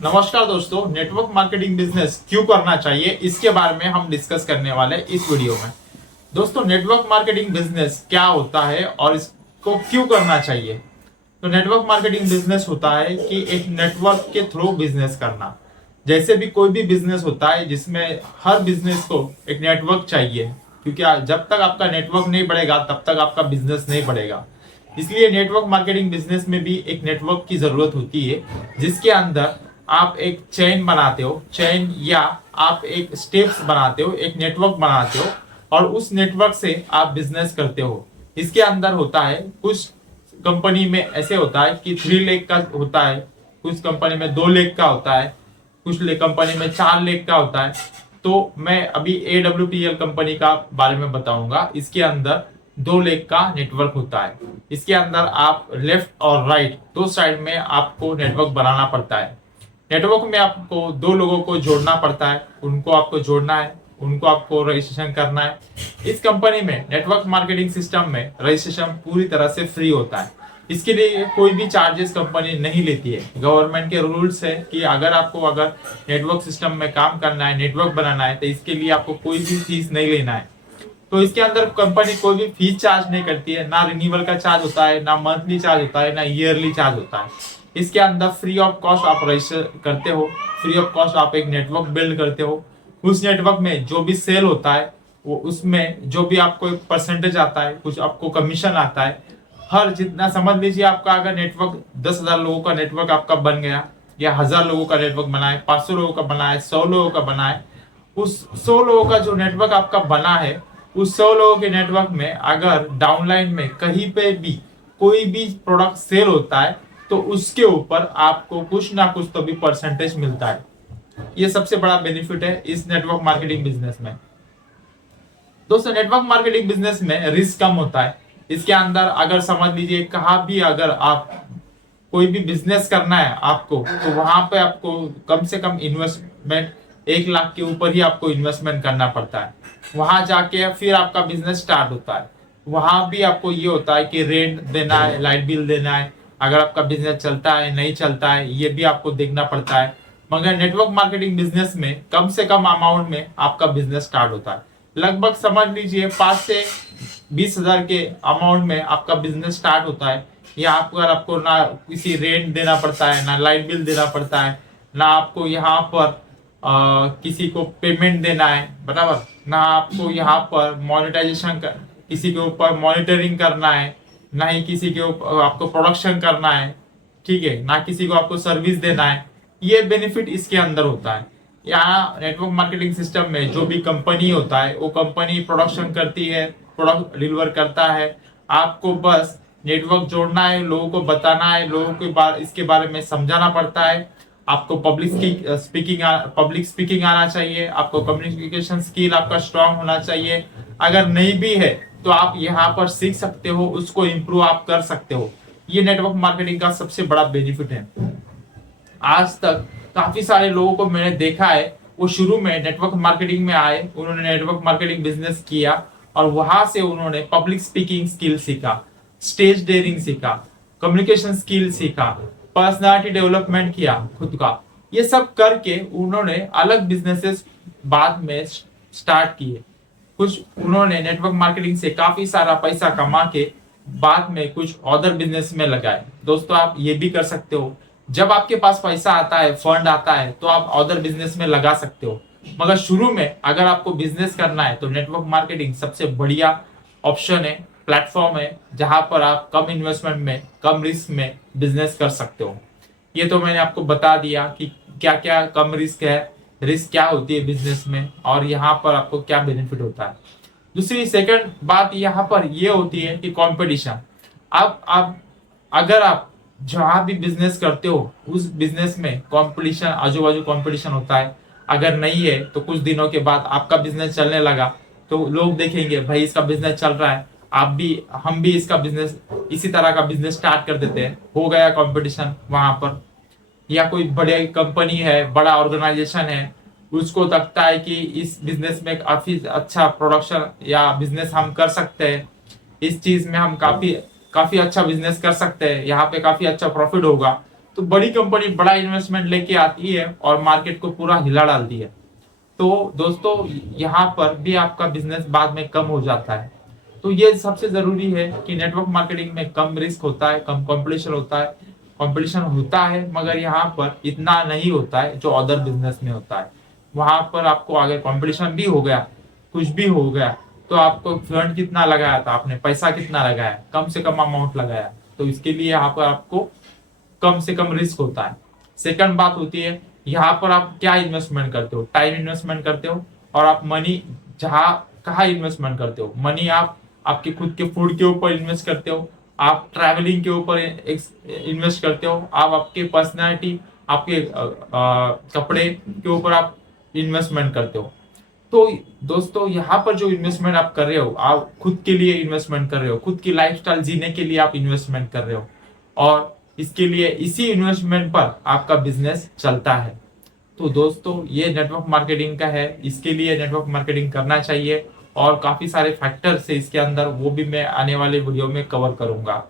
नमस्कार दोस्तों, network marketing business क्यों करना चाहिए इसके बारे में हम डिस्कस करने वाले हैं इस वीडियो में। दोस्तों, नेटवर्क मार्केटिंग बिजनेस क्या होता है और इसको क्यों करना चाहिए। तो नेटवर्क मार्केटिंग बिजनेस होता है कि एक नेटवर्क के थ्रू बिजनेस करना। जैसे भी कोई भी बिजनेस होता है जिसमें हर बिजनेस को एक नेटवर्क चाहिए, क्योंकि जब तक आपका नेटवर्क नहीं बढ़ेगा तब तक आपका बिजनेस नहीं बढ़ेगा। इसलिए नेटवर्क मार्केटिंग बिजनेस में भी एक नेटवर्क की जरूरत होती है, जिसके अंदर आप एक चेन बनाते हो, चेन या आप एक स्टेप्स बनाते हो, एक नेटवर्क बनाते हो और उस नेटवर्क से आप बिजनेस करते हो। इसके अंदर होता है, कुछ कंपनी में ऐसे होता है कि 3 लाख का होता है, कुछ कंपनी में 2 लाख का होता है, कुछ कंपनी में 4 लाख का होता है। तो मैं अभी AWPL कंपनी का बारे में बताऊंगा। इसके अंदर 2 लाख का नेटवर्क होता है। इसके अंदर आप लेफ्ट और राइट दो साइड में आपको नेटवर्क बनाना पड़ता है। नेटवर्क में आपको 2 लोगों को जोड़ना पड़ता है, उनको आपको जोड़ना है, उनको आपको रजिस्ट्रेशन करना है। इस कंपनी में नेटवर्क मार्केटिंग सिस्टम में रजिस्ट्रेशन पूरी तरह से फ्री होता है। इसके लिए कोई भी चार्जेस कंपनी नहीं लेती है। गवर्नमेंट के रूल्स है कि अगर नेटवर्क सिस्टम में काम करना है, नेटवर्क बनाना है, तो इसके लिए आपको कोई भी फीस नहीं लेना है। तो इसके अंदर कंपनी कोई भी फीस चार्ज नहीं करती है, ना रिन्यूअल का चार्ज होता है, ना मंथली चार्ज होता है, ना ईयरली चार्ज होता है। इसके अंदर फ्री ऑफ कॉस्ट आप रजिस्टर करते हो, फ्री ऑफ कॉस्ट आप एक नेटवर्क बिल्ड करते हो। उस नेटवर्क में जो भी सेल होता है, वो उसमें जो भी आपको एक परसेंटेज आता है, कुछ आपको कमीशन आता है। हर जितना समझ लीजिए, आपका अगर नेटवर्क 10,000 लोगों का नेटवर्क आपका बन गया, या 1,000 लोगों का नेटवर्क बना है, 500 लोगों का बना है, 100 लोगों का बना है, उस 100 लोगों का जो नेटवर्क आपका बना है, उस 100 लोगों के नेटवर्क में अगर डाउनलाइन में कहीं पे भी कोई भी प्रोडक्ट सेल होता है, तो उसके ऊपर आपको कुछ ना कुछ तो भी परसेंटेज मिलता है। ये सबसे बड़ा बेनिफिट है इस नेटवर्क मार्केटिंग बिजनेस में। दोस्तों, नेटवर्क मार्केटिंग बिजनेस में रिस्क कम होता है। इसके अंदर अगर समझ लीजिए कहाँ भी अगर आप कोई भी बिजनेस करना है आपको, तो वहां पे आपको कम से कम इन्वेस्टमेंट 1 लाख के ऊपर ही आपको इन्वेस्टमेंट करना पड़ता है। वहां जाके फिर आपका बिजनेस स्टार्ट होता है। वहां भी आपको ये होता है कि रेंट देना है, लाइट बिल देना है, अगर आपका बिजनेस चलता है नहीं चलता है ये भी आपको देखना पड़ता है। मगर नेटवर्क मार्केटिंग बिजनेस में कम से कम अमाउंट में आपका बिजनेस स्टार्ट होता है। लगभग समझ लीजिए 5 से 20 हजार के अमाउंट में आपका बिजनेस स्टार्ट होता है। यहाँ पर आपको ना किसी रेंट देना पड़ता है, ना लाइट बिल देना पड़ता है, ना आपको यहाँ पर किसी को पेमेंट देना है, बराबर, ना आपको यहाँ पर मोनेटाइजेशन किसी के ऊपर मॉनिटरिंग करना है, ना ही किसी के ऊपर आपको प्रोडक्शन करना है, ठीक है, ना किसी को आपको सर्विस देना है। ये बेनिफिट इसके अंदर होता है। यहाँ नेटवर्क मार्केटिंग सिस्टम में जो भी कंपनी होता है, वो कंपनी प्रोडक्शन करती है, प्रोडक्ट डिलीवर करता है। आपको बस नेटवर्क जोड़ना है, लोगों को बताना है, लोगों के इसके बारे में समझाना पड़ता है। आपको पब्लिक स्पीकिंग आना चाहिए, आपको कम्युनिकेशन स्किल आपका स्ट्रांग होना चाहिए। अगर नहीं भी है तो आप यहाँ पर सीख सकते हो, उसको इम्प्रूव आप कर सकते हो। ये नेटवर्क मार्केटिंग का सबसे बड़ा बेनिफिट है। आज तक काफी सारे लोगों को मैंने देखा है, वो शुरू में नेटवर्क मार्केटिंग में आए, उन्होंने नेटवर्क मार्केटिंग बिजनेस किया और वहां से उन्होंने पब्लिक स्पीकिंग स्किल सीखा, स्टेज डेयरिंग सीखा, कम्युनिकेशन स्किल सीखा, पर्सनालिटी डेवलपमेंट किया खुद का। ये सब करके उन्होंने अलग बिजनेसेस बाद में स्टार्ट किए। कुछ उन्होंने नेटवर्क मार्केटिंग से काफी सारा पैसा कमा के बाद में कुछ अदर बिजनेस में लगाए। दोस्तों, आप ये भी कर सकते हो। जब आपके पास पैसा आता है, फंड आता है, तो आप अदर बिजनेस में लगा सकते हो। मगर शुरू में अगर आपको बिजनेस करना है तो नेटवर्क मार्केटिंग सबसे बढ़िया ऑप्शन है, प्लेटफॉर्म है, जहां पर आप कम इन्वेस्टमेंट में, कम रिस्क में बिजनेस कर सकते हो। ये तो मैंने आपको बता दिया कि क्या क्या कम रिस्क है, रिस्क क्या होती है बिजनेस में, और यहाँ पर आपको क्या बेनिफिट होता है। दूसरी सेकंड बात यहाँ पर ये होती है कि कंपटीशन। आप अगर आप जहां भी बिजनेस करते हो उस बिजनेस में कंपटीशन, आजू बाजू कंपटीशन होता है। अगर नहीं है तो कुछ दिनों के बाद आपका बिजनेस चलने लगा तो लोग देखेंगे भाई इसका बिजनेस चल रहा है, हम भी इसका बिजनेस, इसी तरह का बिजनेस स्टार्ट कर देते हैं। हो गया कंपटीशन वहां पर। या कोई बड़ी कंपनी है, बड़ा ऑर्गेनाइजेशन है, उसको लगता है कि इस बिजनेस में काफी अच्छा प्रोडक्शन या बिजनेस हम कर सकते हैं, इस चीज में हम काफी काफी अच्छा बिजनेस कर सकते हैं, यहाँ पे काफी अच्छा प्रॉफिट होगा। तो बड़ी कंपनी बड़ा इन्वेस्टमेंट लेके आती है और मार्केट को पूरा हिला डालती है। तो दोस्तों यहाँ पर भी आपका बिजनेस बाद में कम हो जाता है। तो ये सबसे जरूरी है कि नेटवर्क मार्केटिंग में कम रिस्क होता है, कम कंपटीशन होता है। कंपटीशन होता है मगर यहाँ पर इतना नहीं होता है जो अदर बिजनेस में होता है। वहां पर आपको अगर कंपटीशन भी हो गया, कुछ भी हो गया, तो आपको फंड कितना लगाया था आपने, पैसा कितना लगाया, कम से कम अमाउंट लगाया, तो इसके लिए यहाँ पर आपको कम से कम रिस्क होता है। सेकंड बात होती है यहाँ पर आप क्या इन्वेस्टमेंट करते हो, टाइम इन्वेस्टमेंट करते हो और आप मनी जहाँ कहाँ इन्वेस्टमेंट करते हो। मनी आप आपके खुद के फूड के ऊपर इन्वेस्ट करते हो, आप ट्रैवलिंग के ऊपर इन्वेस्ट करते हो, आप आपके पर्सनालिटी, आपके कपड़े के ऊपर आप इन्वेस्टमेंट करते हो। तो दोस्तों यहाँ पर जो इन्वेस्टमेंट आप कर रहे हो, आप खुद के लिए इन्वेस्टमेंट कर रहे हो, खुद की लाइफस्टाइल जीने के लिए आप इन्वेस्टमेंट कर रहे हो और इसके लिए इसी इन्वेस्टमेंट पर आपका बिजनेस चलता है। तो दोस्तों ये नेटवर्क मार्केटिंग का है, इसके लिए नेटवर्क मार्केटिंग करना चाहिए और काफी सारे फैक्टर्स है इसके अंदर, वो भी मैं आने वाले वीडियो में कवर करूंगा।